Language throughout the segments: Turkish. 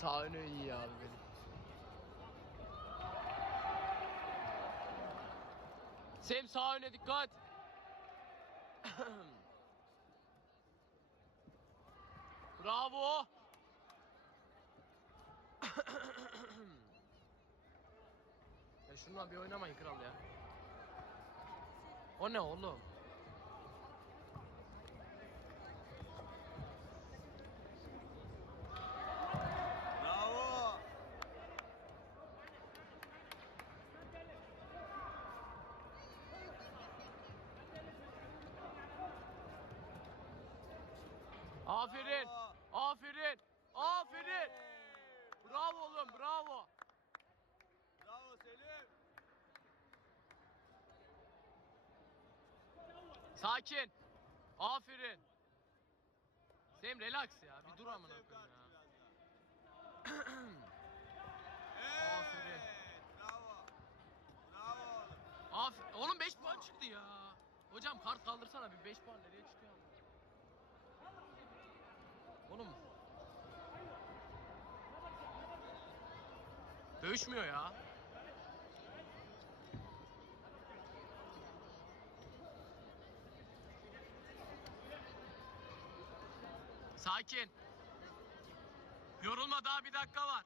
Sağ önü iyi abi benim. Sem sağ öne dikkat. Bravo. ya şundan bir oynamayın kral ya. O ne oğlum? Bravo. Aferin. Aferin. Aferin. Bravo oğlum bravo. Bravo Selim. Sakin. Aferin. Sem relax ya. Bir dur amına koyayım ya. Aferin. Bravo. Bravo oğlum. Aferin. Oğlum 5 puan çıktı ya. Hocam kart kaldırsana bir 5 puan nereye çıkıyor? Oğlum. Dövüşmüyor ya. Sakin. Yorulma daha bir dakika var.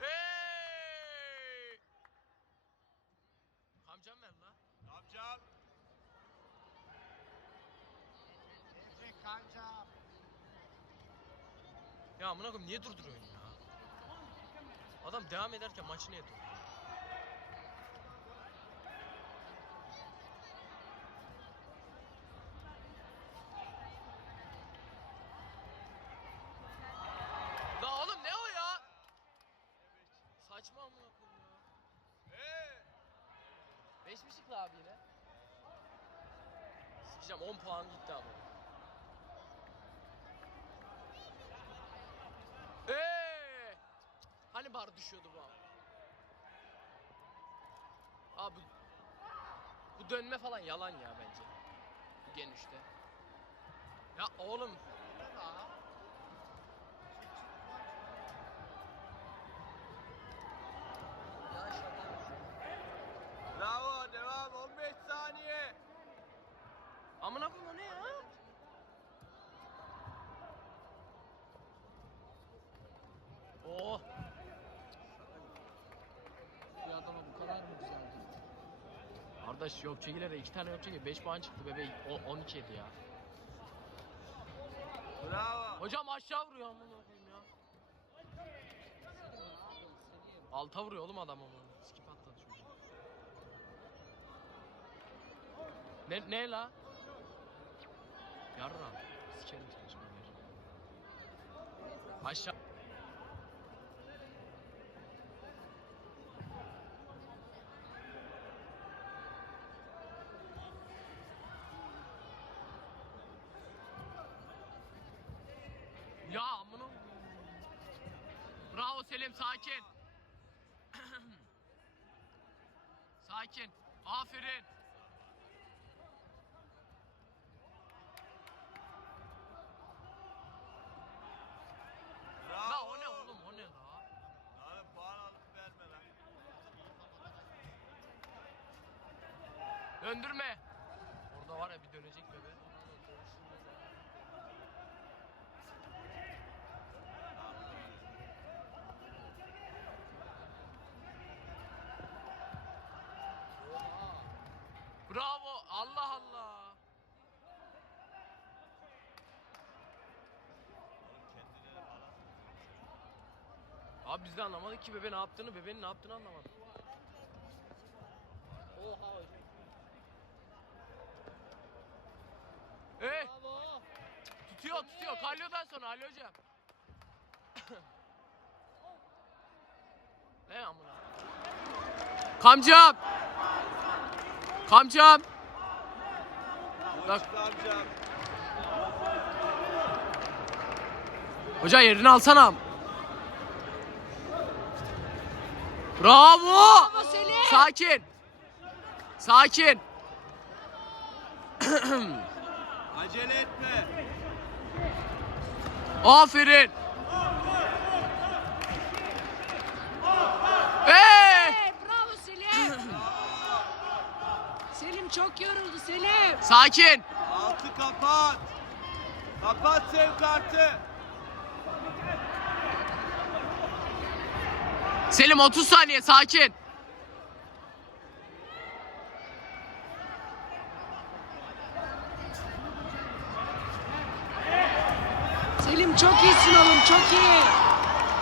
Hey! Amcam ver la. Ne yapacağım? Ya amına koyayım niye durduruyorsun ya? Adam devam ederken maçı niye durduruyor? La oğlum ne o ya? Saçma amına koyayım ya. Ee, Beş mi çıktı abi yine? Sikeceğim 10 puan gitti ama. Eee! Hani bar düşüyordu bu abi? Abi bu, dönme falan yalan ya bence. Bu genişte. Ya oğlum. Ya şaka. bravo. Devam. 15 saniye. Amına koyayım o ne ya? Oh. Bir adama bu kadar mı güzeldi? Kardeş yok çekilere iki tane yok çekil 5 puan çıktı bebe o 12 yedi ya. Bravo. Hocam aşağı vuruyor amına koyayım ya. Alta vuruyor oğlum adam amına. Skip atladı çocuk. Ne ne la? Yarram. Sikerim seni şimdi. Aşağı. Selim sakin. sakin. Aferin. Bravo. La o ne oğlum o ne la? Lan puan alıp verme lan. Döndürme. Orada var ya bir dönecek bebe. Bravo. Allah Allah. Abi biz de anlamadık ki bebe ne yaptığını, bebenin ne yaptığını anlamadık. Oha hocam. Eh, Bravo. tutuyor, tutuyor. Kalyodan sonra Ali hocam. ne amına? Kamcam. Kamcam. Bak. Hoca yerini alsana. Bravo. Bravo Selim. Sakin. Sakin. Acele etme. Aferin. Hey! Hey, bravo Selim. Selim çok yoruldu Selim. Sakin. Altı kapat. Kapat sev kartı. Selim 30 saniye sakin. Selim çok iyisin oğlum çok iyi.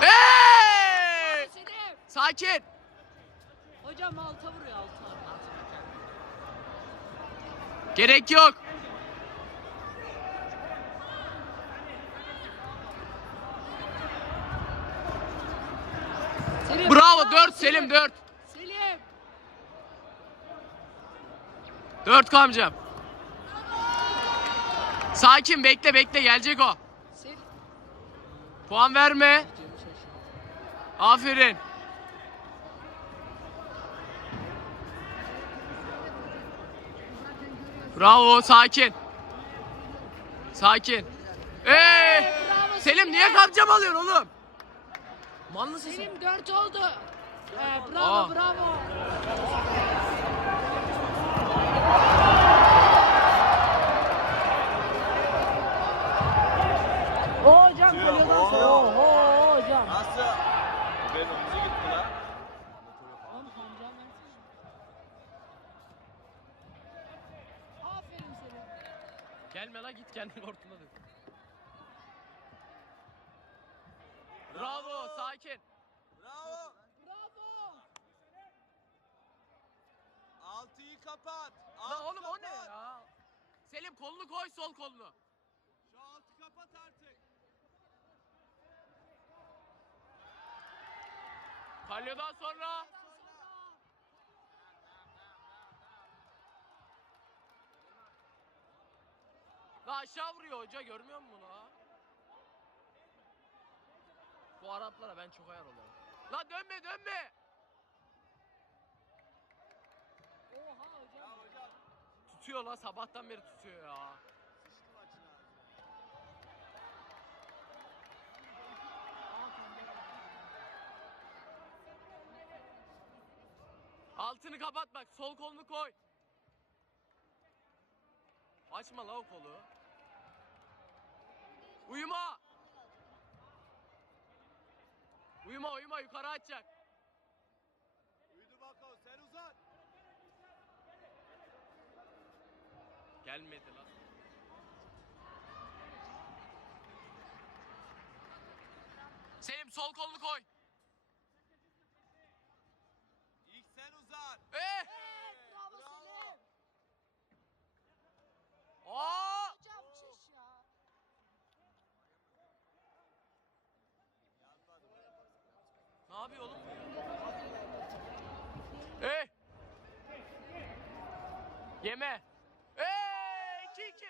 Hey! Selim. Sakin. Hocam alta vuruyor alta. Gerek yok. Selim, Bravo 4 Selim 4. Selim. 4 kamcam. Sakin bekle bekle gelecek o. Selim. Puan verme. Aferin. Bravo sakin. Sakin. Ee, Bravo Selim niye kamcam alıyorsun oğlum? Mal mısın sen? Selim 4 oldu. Ee, bravo Aa. bravo. O hocam oo. sonra. Oho hocam. Nasıl? Ben omuzu gitti lan. Oğlum amcam versene. Aferin Selim. Gelme la git kendi kortuna dök. Bravo sakin. Bravo. Bravo. Altıyı kapat. La Altı oğlum o ne kapat. ya? Selim kolunu koy sol kolunu. Şu altı kapat artık. Palyodan sonra. La aşağı vuruyor hoca görmüyor musun la? Bu Araplara ben çok ayar oluyorum. La dönme dönme. Oha hocam. Ya hocam. Tutuyor la sabahtan beri tutuyor ya. Sıçtı maçın ağzına. Altını kapat bak sol kolunu koy. Açma la o kolu. Uyuma. Uyuma uyuma yukarı açacak. Uyudu bakalım sen uzat. Gelmedi lan. Selim sol kolunu koy. İlk sen uzat. Eh! Bravo Selim. Aa! Hocam çüş ya. Yapıyor oğlum? Eh! Yeme. Eh! 2 2.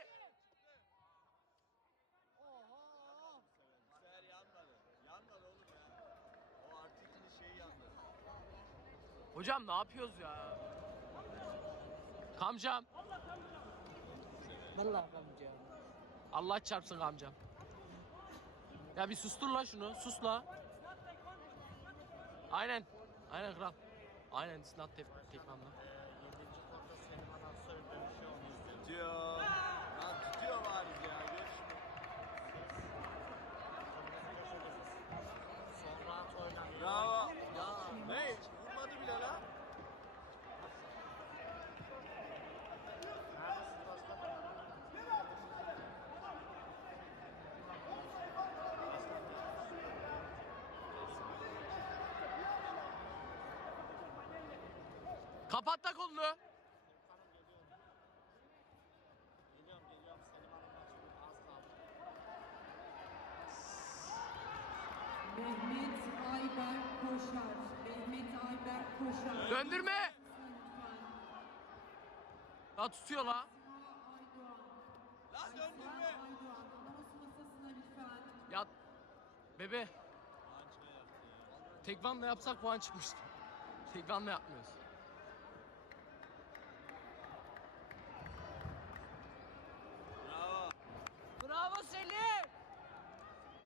Oho. Bu sefer yanmadı. Yanmadı oğlum ya. O artiklin şeyi yandı. Hocam ne yapıyoruz ya? Kamcam. Vallahi amcam. Allah çarpsın kamcam. Ya bir sustur la şunu. Sus la. Aynen. Aynen kral. Aynen snap tep tekmemle. Tutuyor. Lan tutuyor bariz ya. Gör şunu. Bravo. Ne? Vurmadı bile lan. Kapat da kolunu. Mehmet Ayber Koşar. Mehmet Ayber Koşar. Döndürme. La tutuyor la. Lan döndürme. Ya bebe. Tekvanla yapsak puan çıkmıştı. Tekvanla yapmıyoruz.